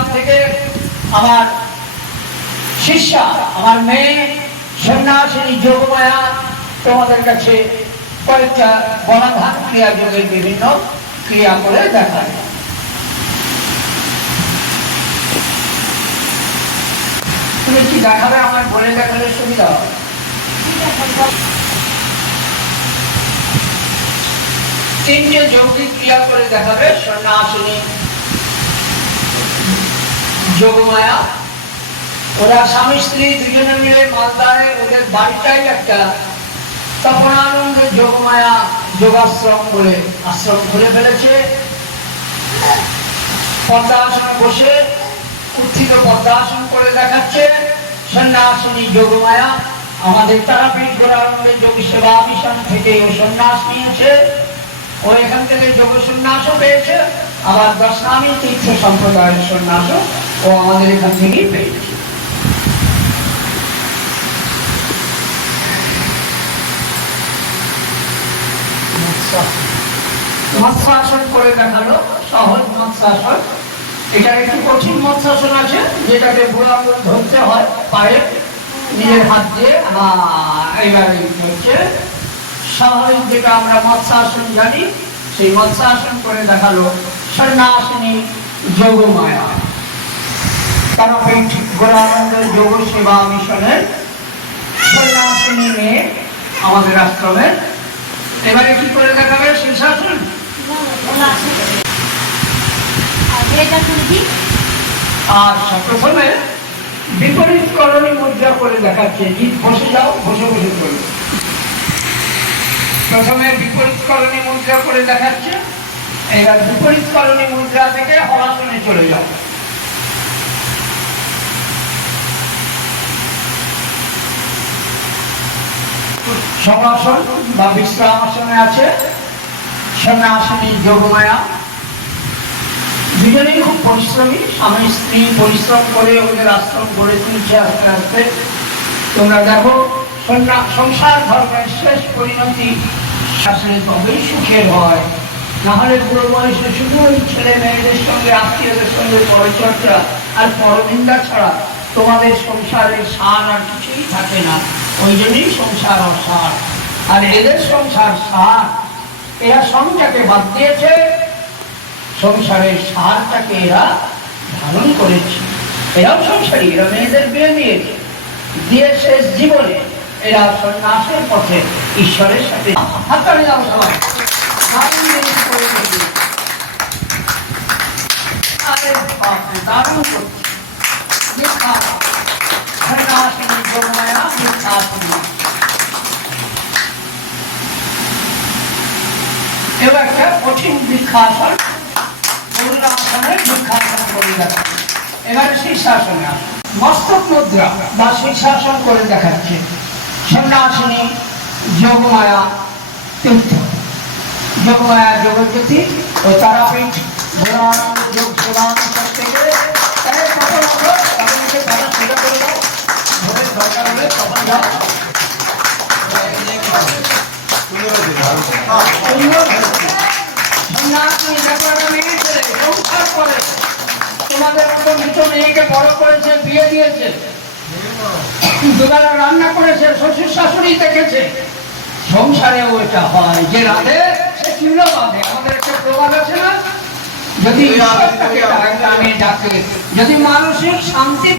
গ্রাম থেকে আমার শিষ্যা, আমার মেয়ে সন্ন্যাসিনী যোগমায়া তোমাদের কাছে কয়েকটা বলাধান ক্রিয়াযোগের বিভিন্ন ক্রিয়া করে দেখায়। তুমি কি দেখাবে? আমার বলে দেখালে সুবিধা হবে। তিনটে যৌগিক ক্রিয়া করে দেখাবে সন্ন্যাসিনী যোগমায়া। ওরা স্বামী স্ত্রী দুজনে মিলে মালদায় ওদের বাড়িটাই একটা তপনানন্দ যোগমায়া যোগাশ্রম বলে আশ্রম খুলে ফেলেছে। পদ্মাসনে বসে উত্থিত পদ্মাসন করে দেখাচ্ছে সন্ন্যাসিনী যোগমায়া। আমাদের তারাপীঠ গোরানন্দের যোগী সেবা মিশন থেকে ও সন্ন্যাস নিয়েছে, ও এখান থেকে যোগ সন্ন্যাসও পেয়েছে, আবার দশনামী তীর্থ সম্প্রদায়ের সন্ন্যাসও ও আমাদের এখান থেকেই পেয়েছে। মৎস্যাসন করে দেখালো, সহজ মৎস্যাসন। এটার একটু কঠিন মৎস্যাসন আছে, যেটাকে বুড়ো আঙুল ধরতে হয় পায়ে নিজের হাত দিয়ে। এইবারে হচ্ছে স্বাভাবিক যেটা আমরা মৎস্যাসন জানি, সেই মৎস্যাসন করে দেখালো সন্ন্যাসিনী যোগমায়া, তারাপীঠ গোরানন্দের যোগ সেবা মিশনের সন্ন্যাসিনী মেয়ে আমাদের আশ্রমের। এবারে কি করে দেখাবে? শীর্ষাসন। আচ্ছা, প্রথমে বিপরীত করণী মুদ্রা করে দেখাচ্ছে। জিত বসে যাও, বসে বসে করবে। প্রথমে বিপরীত করণী মুদ্রা করে দেখাচ্ছে, এবার বিপরীত করণী মুদ্রা থেকে হলাসনে চলে যাও। সমাসন বা বিশ্রাম আসনে আছে সন্ন্যাসিনী যোগমায়া। দুজনেই খুব পরিশ্রমী, স্বামী স্ত্রী পরিশ্রম করে ওদের আশ্রম গড়ে তুলছে আস্তে আস্তে। তোমরা দেখো সংসার ধর্মের শেষ পরিণতি আসলে তবেই সুখের হয়, নাহলে পুরো বয়সে শুধু ওই ছেলে মেয়েদের সঙ্গে আত্মীয়দের সঙ্গে পরিচর্যা আর পরনিন্দা ছাড়া তোমাদের সংসারের সার আর কিছুই থাকে না। ওই জন্যই সংসার অসার। আর এদের সংসার সার, এরা সংসারকে বাদ দিয়েছে, সংসারের সারটাকে এরা ধারণ করেছে। এরাও সংসারী, এরা মেয়েদের বিয়ে দিয়েছে, দিয়ে শেষ জীবনে এরা সন্ন্যাসের পথে ঈশ্বরের সাথে হাততালি দাও সবাই। আরে বাপরে, দারুণ করছে। সন্ন্যাসিনী যোগমায়া বৃক্ষাসন। এবার একটা কঠিন বৃক্ষাসন, আসনের বৃক্ষাসন করে দেখা। এবারে শীর্ষাসনে আসে মস্তক মুদ্রা বা শীর্ষাসন করে দেখাচ্ছে সন্ন্যাসিনী যোগমায়া তীর্থ। যোগমায়া যোগজ্যোতি ও তারাপীঠ গোরানন্দ যোগ সেবা মিশন থেকে তোমাদের মতো মৃত মেয়েকে বড় করেছে, বিয়ে দিয়েছে, দুবেলা রান্না করেছে, শ্বশুর শাশুড়ি দেখেছে। সংসারেও এটা হয়, যে রাধে সে চুলো বাঁধে। আমাদের একটা প্রবাদ আছে না, যদি ঈশ্বরটাকে ডাকে, যদি মানসিক শান্তি